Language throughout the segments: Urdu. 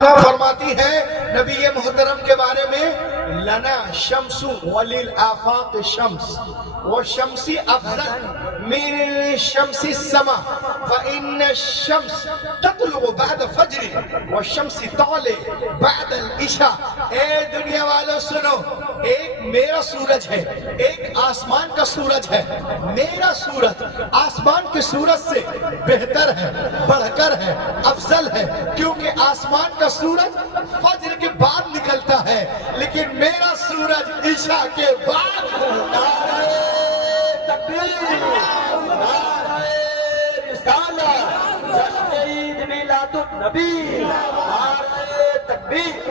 فرماتی ہے نبی محترم کے بارے میں لنا شمس ولیل آفاق شمس وشمسی افضل من شمس السماء فإن الشمس تطلع بعد فجر والشمس طالع بعد العشاء۔ اے دنیا والوں سنو، ایک میرا سورج ہے، ایک آسمان کا سورج ہے۔ میرا سورج آسمان کے سورج سے بہتر ہے، بڑھ کر ہے، افضل ہے، کیونکہ آسمان کا سورج فجر کے بعد نکلتا ہے، لیکن میرا سورج عشاء کے بعد۔ نعرہ تکبیر، نعرہ رسالت، جشن عید میلاد النبی، نعرہ تکبیر۔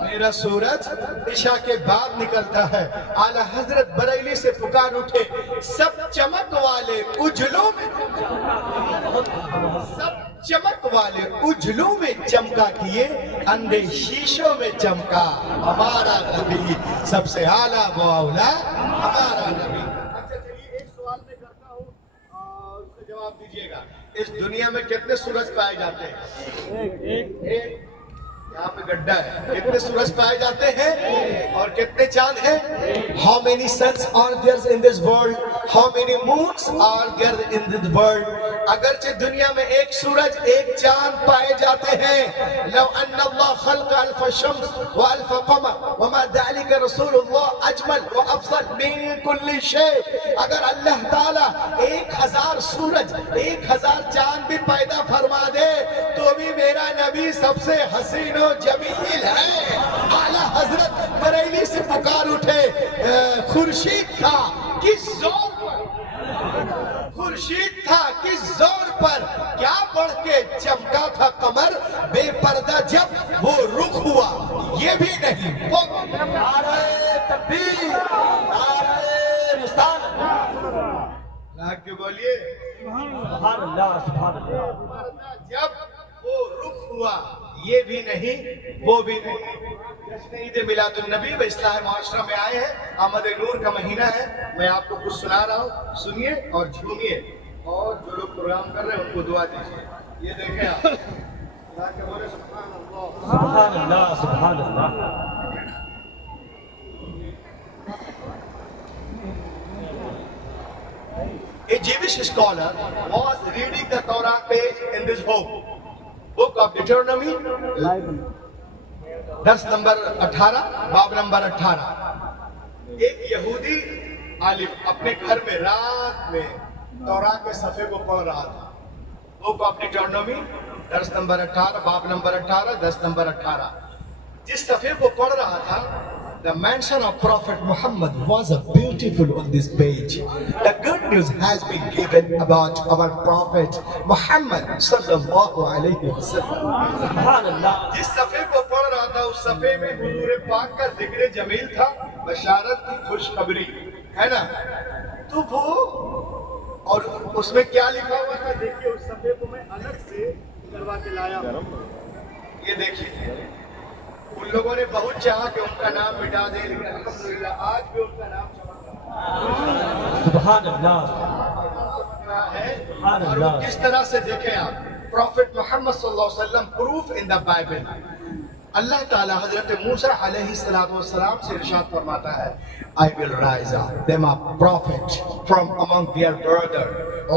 میرا سورج عشاء کے بعد نکلتا ہے۔ اعلیٰ حضرت بریلی سے پکار اٹھے، سب چمک والے اجلوں میں، سب چمک والے اجلوں میں چمکا کیے، اندھے شیشوں میں چمکا ہمارا نبی، سب سے اعلیٰ و اولیٰ ہمارا نبی۔ اچھا چلیے ایک سوال میں کرتا ہوں اور اس کا جواب دیجیے گا۔ اس دنیا میں کتنے سورج پائے جاتے ہیں؟ ایک۔ یہاں پہ گڈھا ہے۔ کتنے سورج پائے جاتے ہیں اور کتنے چاند ہیں؟ How many suns are there in this world? How many moons are there in this world? اگرچہ دنیا میں ایک سورج ایک چاند پائے جاتے ہیں، لو ان اللہ خلق الف شمس والف قمر وما ذلك رسول اللہ اجمل وافضل من كل شيء۔ اگر اللہ تعالیٰ 1000 سورج 1000 چاند بھی پیدا فرما دے تو بھی میرا نبی سب سے حسین و جمیل ہے۔ اعلیٰ حضرت بریلی سے پکار اٹھے، خورشید تھا کس زور پر، خورشید تھا کس زور پر، کیا بڑھ کے چمکا تھا قمر، بے پردہ جب وہ رخ ہوا یہ بھی نہیں۔ نعرہ تکبیر، نعرہ رسالت۔ لاکھ کے بولیے سبحان اللہ، سبحان اللہ۔ پردہ جب وہ رخ ہوا یہ بھی نہیں، وہ بھی نہیں۔ جشن عید میلاد النبی و اصلاح معاشرہ میں آئے ہیں، آمد نور کا مہینہ ہے۔ میں آپ کو کچھ سنا رہا ہوں، سنیے اور جھومیے، اور جو لوگ پروگرام کر رہے ہیں ان کو دعا دیجیے۔ یہ دیکھیں آپ، اللہ کے بولے سبحان اللہ، سبحان اللہ، سبحان اللہ۔ A Jewish scholar was reading the Torah page in this book of Deuteronomy, درس نمبر 18، باب نمبر 18۔ ایک یہودی عالم اپنے گھر میں رات میں توراہ کے صفحے کو پڑھ رہا تھا۔ بک آف ڈیٹرونومی، درس نمبر 18، باب نمبر 18، درس نمبر 18۔ جس صفحے کو پڑھ رہا تھا، the mention of Prophet Muhammad was beautiful on this page. The good news has been given about our Prophet Muhammad sallallahu alayhi wa sallam۔ سبحان اللہ۔ جس صفحے کو پڑھ رہا تھا اس صفحے میں حضور پاک کا ذکر جمیل تھا، بشارت کی خوشخبری ہے نا، تو وہ اور اس میں کیا لکھا ہوا تھا دیکھیے، اس صفحے کو میں الگ سے کروا کے لایا ہوں۔ یہ دیکھیے، ان لوگوں نے بہت چاہا کہ ان کا نام مٹا دے، لیکن الحمدللہ آج بھی ان کا نام چمک رہا ہے۔ سبحان اللہ، اور وہ کس طرح سے دیکھیں آپ، پروفٹ محمد صلی اللہ علیہ وسلم پروف ان دا بائبل۔ اللہ تعالیٰ حضرت موسیٰ علیہ السلام سے ارشاد فرماتا ہے، I will rise up them a prophet from among their brother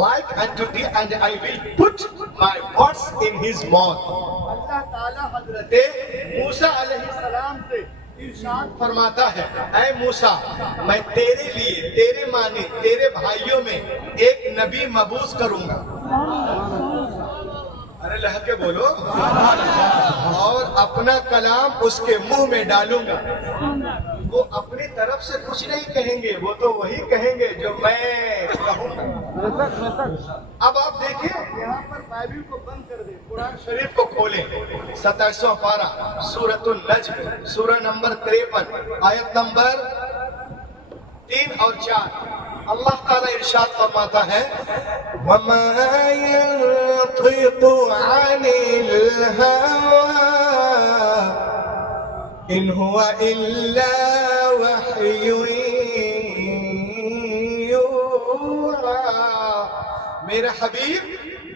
like unto thee and I will put my words in his mouth۔ اللہ تعالیٰ حضرت موسیٰ علیہ السلام سے ارشاد فرماتا ہے، اے موسیٰ میں تیرے لیے، تیرے معنی، تیرے بھائیوں میں ایک نبی مبعوث کروں گا۔ ارے لہ کے بولو، اور اپنا کلام اس کے منہ میں ڈالوں گا۔ وہ اپنی طرف سے کچھ نہیں کہیں گے، وہ تو وہی کہیں گے جو میں کہوں گا۔ اب آپ دیکھیں یہاں پر بائبل کو بند کر دیں، قرآن شریف کو کھولیں، 27واں پارہ، سورۃ النجم، سورہ نمبر 53، آیت نمبر 3 اور 4۔ اللہ تعالیٰ ارشاد فرماتا ہے، وَمَا يَنطِقُ عَنِ الْهَوَىٰ إِنْ هُوَ إِلَّا وَحْيٌ يُوحَىٰ۔ میرے حبیب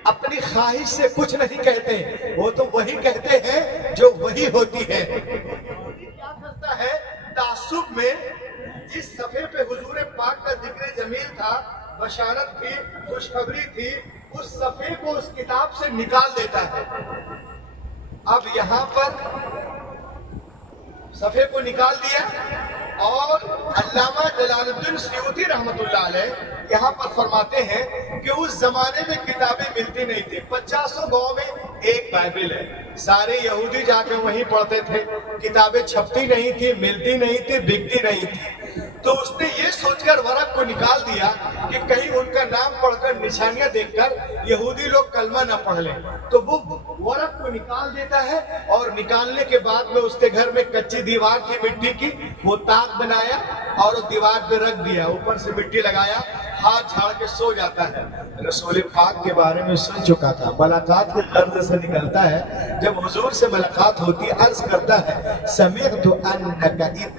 اپنی خواہش سے کچھ نہیں کہتے، وہ تو وہی کہتے ہیں جو وہی ہوتی ہے۔ کیا کرتا ہے تعصب میں، جس صفحے پہ حضور پاک کا ذکر جمیل تھا، بشارت تھی، خوشخبری تھی، اس صفحے کو اس کتاب سے نکال دیتا ہے۔ اب یہاں پر صفحے کو نکال دیا، اور علامہ جلال الدین سیوطی رحمت اللہ علیہ یہاں پر فرماتے ہیں کہ اس زمانے میں کتابیں ملتی نہیں تھی، 50 گاؤں میں ایک بائبل ہے، سارے یہودی جا کے وہیں پڑھتے تھے، کتابیں چھپتی نہیں تھی، ملتی نہیں تھی، بکتی نہیں تھی۔ تو اس نے یہ سوچ کر ورق کو نکال دیا کہ کہیں ان کا نام پڑھ کر، نشانیاں دیکھ کر یہودی لوگ کلمہ نہ پڑھ لیں، تو وہ ورق کو نکال دیتا ہے، اور نکالنے کے بعد میں اس کے گھر میں کچی دیوار تھی مٹی کی، وہ تاق بنایا اور دیوار پہ رکھ دیا، اوپر سے مٹی لگایا، ہاتھ جھاڑ کے سو جاتا ہے۔ رسول پاک کے بارے میں سن چکا تھا، ملاقات کے غرض سے نکلتا ہے، جب حضور سے ملاقات ہوتی عرض کرتا ہے سمعت انک ادعیت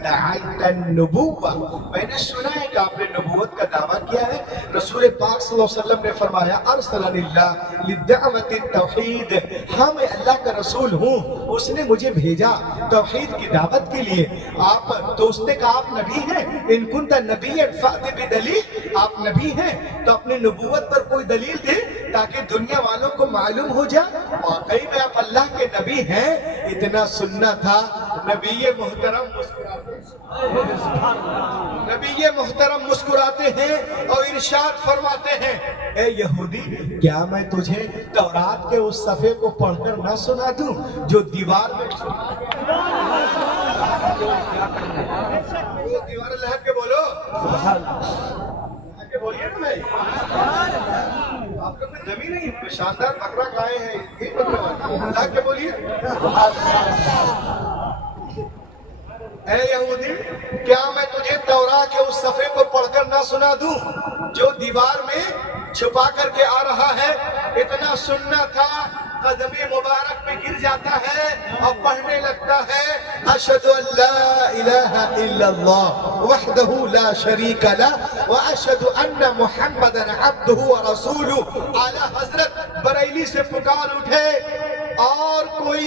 النبوہ، میں نے سنا ہے کہ آپ نے نبوت کا دعویٰ کیا ہے۔ رسول پاک صلی اللہ علیہ وسلم نے فرمایا ارسلنی اللہ لدعوت التوحید، ہاں میں اللہ کا رسول ہوں، اس نے مجھے بھیجا توحید کی دعوت کے لیے۔ آپ تو اس نے کہا آپ نبی ہیں، ان کنت نبیا فأت بدلیل، آپ نبی ہیں تو اپنی نبوت پر کوئی دلیل دے تاکہ دنیا والوں کو معلوم ہو جائے واقعی میں آپ اللہ کے نبی ہیں۔ اتنا سننا تھا، نبی محترم مسکراتے ہیں اور ارشاد فرماتے ہیں اے یہودی، کیا میں تجھے تورات کے اس صفحے کو پڑھ کر نہ سنا دوں جو دیوار میں دیوار اللہ کے بولو، بولیے نا بھائی، آپ لوگ میں دمی نہیں، شاندار بکرا کھائے ہیں، یہ بکرا اللہ کے بولیے۔ اے یہودی، کیا میں تجھے تورات کے اس صفحے کو پڑھ کر نہ سنا دوں جو دیوار میں چھپا کر کے آ رہا ہے؟ اتنا سننا تھا، قدم مبارک پہ گر جاتا ہے اور پڑھنے لگتا ہے اشہد ان لا الہ الا اللہ وحدہ لا شریک لہ واشہد ان محمدا عبدہ ورسولہ۔ اعلیٰ حضرت بریلی سے پکار اٹھے، اور کوئی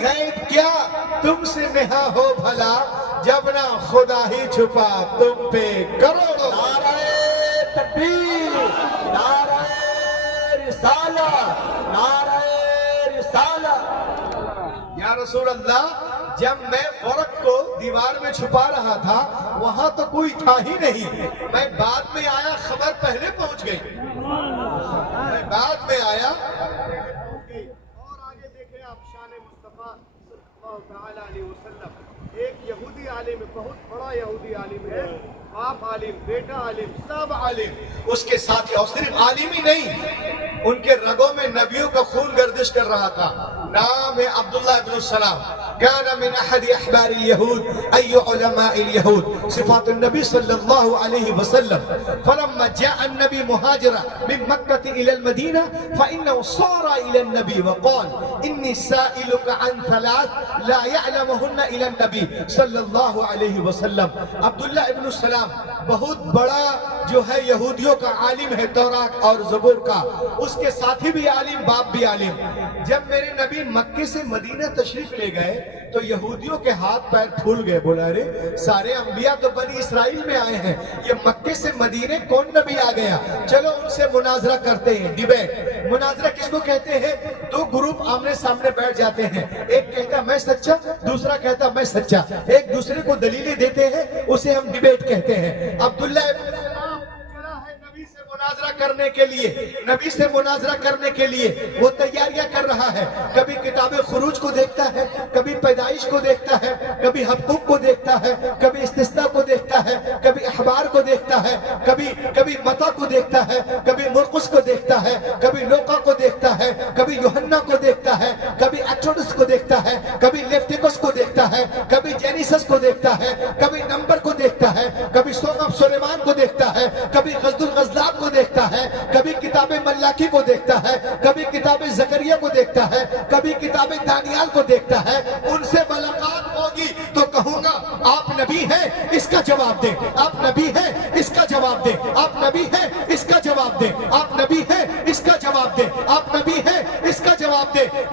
غیب کیا تم سے نہا ہو بھلا، جب نہ خدا ہی چھپا تم پہ کروڑوں۔ نعرہ تکبیر، نعرہ رسالہ، نعرہ رسالہ۔ یا رسول اللہ، جب میں ورق کو دیوار میں چھپا رہا تھا وہاں تو کوئی تھا ہی نہیں، میں بعد میں آیا، خبر پہلے پہنچ گئی، میں بعد میں آیا۔ اور آگے دیکھیں آپ شان مصطفیٰ صلی اللہ تعالیٰ علیہ وسلم، ایک یہودی عالم، بہت بڑا یہودی عالم ہے، باپ عالم، بیٹا عالم، سب عالم، اس کے ساتھ اور صرف عالم ہی نہیں، ان کے رگوں میں نبیوں کا خون گردش کر رہا تھا۔ نام ہے عبداللہ ابن السلام، كان من احد احبار اليهود اي علماء اليهود، صفات النبي صلى الله عليه وسلم۔ فلما جاء النبي مهاجرا من مكة الى المدينة فانه صار الى النبي وقال اني سائلك عن ثلاث لا يعلمهن الى النبي صلى الله عليه وسلم۔ عبداللہ ابن السلام بہت بڑا جو ہے یہودیوں کا عالم ہے، تورات اور زبور کا، اس کے ساتھی بھی عالم، باپ بھی عالم۔ جب میرے نبی مکے سے مدینہ تشریف لے گئے تو یہودیوں کے ہاتھ پیر پھول گئے، بولا رے سارے انبیاء تو بنی اسرائیل میں آئے ہیں، یہ مکے سے مدینے کون نبی آ گیا؟ چلو ان سے مناظرہ کرتے ہیں، ڈیبیٹ۔ مناظرہ کس کو کہتے ہیں؟ دو گروپ آمنے سامنے بیٹھ جاتے ہیں، ایک کہتا میں سچا، دوسرا کہتا میں سچا، ایک دوسرے کو دلیلیں دیتے ہیں، اسے ہم ڈیبیٹ کہتے ہیں۔ عبداللہ ابن سلام چلا ہے نبی سے مناظرہ کرنے کے لیے، نبی سے مناظرہ کرنے کے لیے وہ تیاریاں کر رہا ہے، کبھی کتاب خروج کو دیکھتا ہے، کبھی پیدائش کو دیکھتا ہے، کبھی حقوق کو دیکھتا ہے، کبھی استثناء کو دیکھتا ہے، کبھی احبار کو دیکھتا ہے، کبھی متا کو دیکھتا ہے، کبھی مرقس کو دیکھتا ہے، کبھی لوقا کو دیکھتا ہے، کبھی یوحنا کو دیکھتا ہے، کبھی ایکٹوڈس کو دیکھتا ہے، کبھی لیفٹیکس کو دیکھتا ہے، کبھی جینیسس کو دیکھتا ہے، کبھی نمبر کو دیکھتا ہے، کبھی سونگ آف سلیمان کو دیکھتا ہے، کبھی غزل الغزلات کو دیکھتا ہے، کبھی کتاب ملاکی کو دیکھتا ہے، کبھی کتاب زکریہ کو دیکھتا ہے، کبھی کتاب دانیال کو دیکھتا ہے۔ ان سے ملاقات ہوگی تو کہوں گا آپ نبی ہیں، اس کا جواب دیں، آپ نبی ہیں، اس کا جواب دیں، آپ نبی ہیں،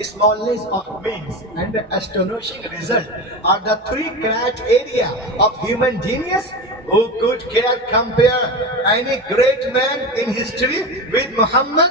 smallness of means and the astonishing result are the three criteria of human genius, who could compare any great man in history with Muhammad?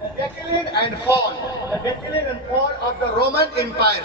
Decline and Fall, the Decline and Fall of the Roman Empire।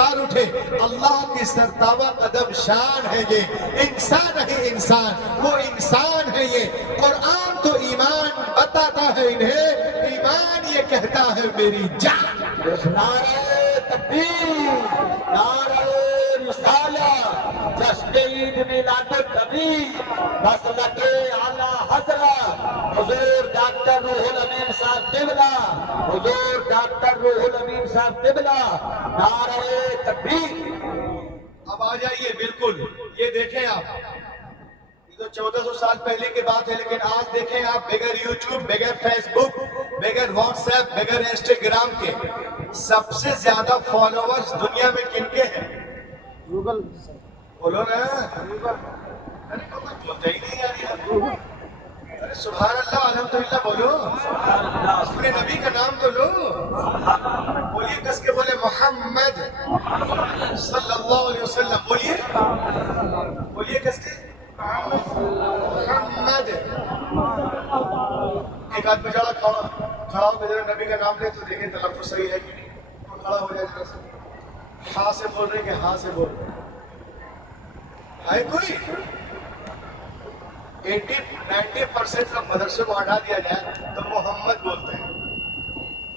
پکار اٹھے اللہ کی سرتاوا قدم شان ہے یہ، انسان ہے انسان، وہ انسان ہے یہ۔ قرآن تو ایمان بتاتا ہے انہیں، ایمان یہ کہتا ہے میری جان۔ نعرہ تکبیر، نعرہ رسالہ، جشن عید میلاد النبی، مسلک اعلیٰ حضرت حضور ڈاکٹر روح الامین صاحب قبلہ، حضور ڈاکٹر روح الامین صاحب قبلہ، نعرہ تکبیر۔ اب آ جائیے، بالکل یہ دیکھیں آپ، یہ تو 1400 سال پہلے کی بات ہے، لیکن آج دیکھیں آپ، بغیر یوٹیوب، بغیر فیس بک، بغیر واٹس ایپ، بغیر انسٹاگرام کے سب سے زیادہ فالوورز دنیا میں کن کے ہیں؟ گوگل بولو نا، ارے کوئی بولتا ہی نہیں یار، ارے سبحان اللہ الحمدللہ بولو، اپنے نبی کا نام تو لو، بولیے کس کے بولے محمد صلی اللہ علیہ وسلم، بولیے بولیے کس کے محمد۔ ایک آدمی جڑا کھڑا ہو کے ذرا نبی کا نام لے تو دیکھیں تلفظ صحیح ہے کہ نہیں، تو کھڑا ہو جائے ذرا سے، ہاں سے بول رہے کہ ہاں سے بول رہے ہے کوئی؟ 80-90% لوگ مدرسے کو ہٹا دیا جائے تو محمد بولتے ہیں،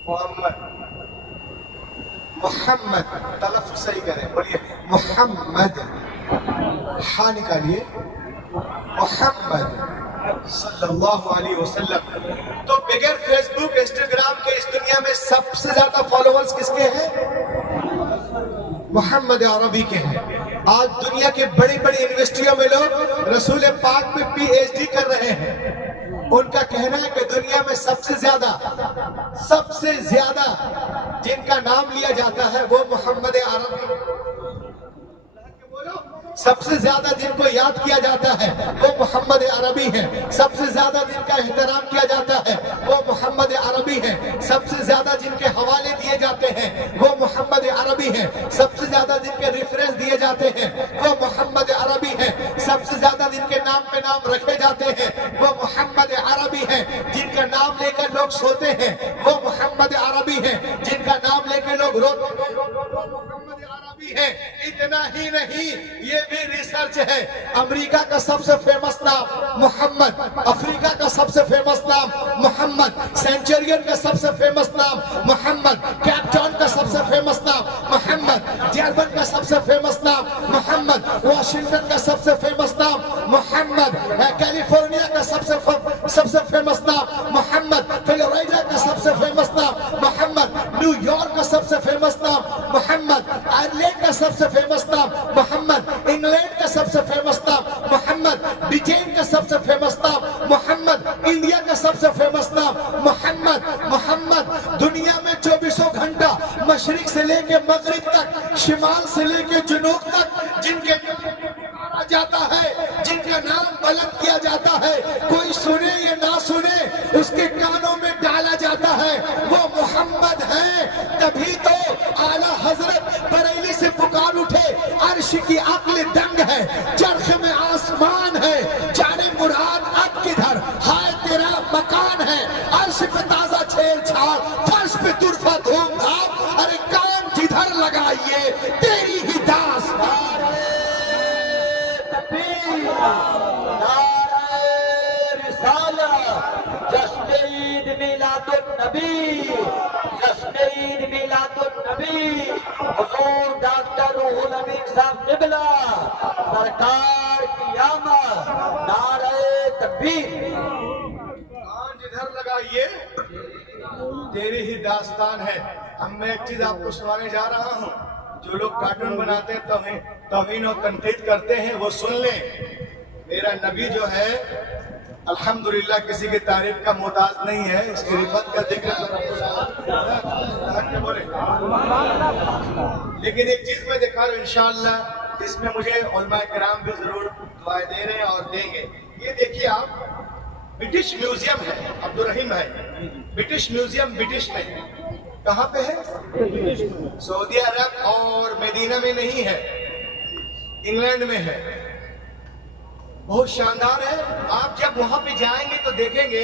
محمد محمد، تلفظ صحیح کریں، بولیے محمد، ہاں نکالیے، محمد صلی اللہ علیہ وسلم۔ تو بغیر فیس بک انسٹاگرام کے اس دنیا میں سب سے زیادہ فالوورز کس کے ہیں؟ محمد عربی کے ہیں۔ آج دنیا کے بڑی بڑی یونیورسٹیوں میں لوگ رسول پاک میں پی ایچ ڈی کر رہے ہیں، ان کا کہنا ہے کہ دنیا میں سب سے زیادہ جن کا نام لیا جاتا ہے وہ محمد عربی، سب سے زیادہ جن کو یاد کیا جاتا ہے وہ محمد عربی ہے، سب سے زیادہ جن کا احترام کیا جاتا ہے وہ محمد عربی ہے، سب سے زیادہ جن کے حوالے دیے جاتے ہیں وہ محمد عربی ہے، سب سے زیادہ جن کے ریفرنس دیے جاتے ہیں وہ محمد عربی ہے، سب سے زیادہ جن کے نام پہ نام رکھے جاتے ہیں وہ محمد عربی ہے، جن کا نام لے کر لوگ سوتے ہیں وہ محمد عربی ہے، جن کا نام لے کے لوگ روتے ہیں وہ محمد عربی ہے۔ اتنا ہی نہیں، یہ بھی ریسرچ ہے، امریکہ کا سب سے فیمس نام محمد، افریقہ کا سب سے فیمس نام محمد، سینچورین کا سب سے فیمس نام محمد، کیپ ٹاؤن کا سب سے فیمس نام محمد، جرمن کا سب سے فیمس نام محمد، واشنگٹن کا سب سے فیمس نام محمد، کیلیفورنیا کا سب سے فیمس نام محمد، فلوریڈا کا سب سے فیمس نام محمد، نیو یارک کا سب سے فیمس نام محمد، آئرلینڈ کا سب سے فیمس نام محمد، انگلینڈ کا سب سے فیمس نام محمد، برٹین کا سب سے فیمس نام محمد، انڈیا کا سب سے فیمس نام محمد۔ محمد دنیا میں 24 گھنٹہ مشرق سے لے کے مغرب تک، شمال سے لے کے جنوب تک جن کے نام جاتا ہے، جن کا نام بلند کیا جاتا ہے، کوئی سنے یا نہ سنے اس کے کانوں میں ڈالا جاتا ہے، وہ محمد ہے۔ تبھی تو اعلیٰ حضرت بریلی سے پکار اٹھے، عرش کی عقل دنگ ہے، چرخ میں آسمان ہے، جانے مراد اب کدھر ہائے تیرا مکان ہے، عرش پہ تازہ چھیڑ چھاڑ، فرش پہ طرفہ دھوم دھام، ارے کام جدھر لگائیے تیری ہی داستان۔ نعرہ رسالہ، جشن عید میلاد النبی، جشن عید میلاد النبی، حضور ڈاکٹر روح الامین صاحب قبلہ، سرکار کی آمد، نعرہ تکبیر۔ کان جدھر لگائیے تیری ہی داستان ہے۔ اب میں ایک چیز آپ کو سنانے جا رہا ہوں، جو لوگ کارٹون بناتے ہیں، توہین و تنقید کرتے ہیں، وہ سن لیں، میرا نبی جو ہے الحمدللہ کسی کی تعریف کا محتاج نہیں ہے، اس کی رفت کا ذکر بولے۔ لیکن ایک چیز میں دکھا رہا ہوں انشاءاللہ، اس میں مجھے علماء کرام بھی ضرور دعائیں دے رہے ہیں اور دیں گے۔ یہ دیکھیے آپ، برٹش میوزیم ہے، عبدالرحیم ہے، برٹش میوزیم برٹش میں کہاں پہ ہے؟ سعودی عرب اور مدینہ میں نہیں ہے، انگلینڈ میں ہے، بہت شاندار ہے۔ آپ جب وہاں پہ جائیں گے تو دیکھیں گے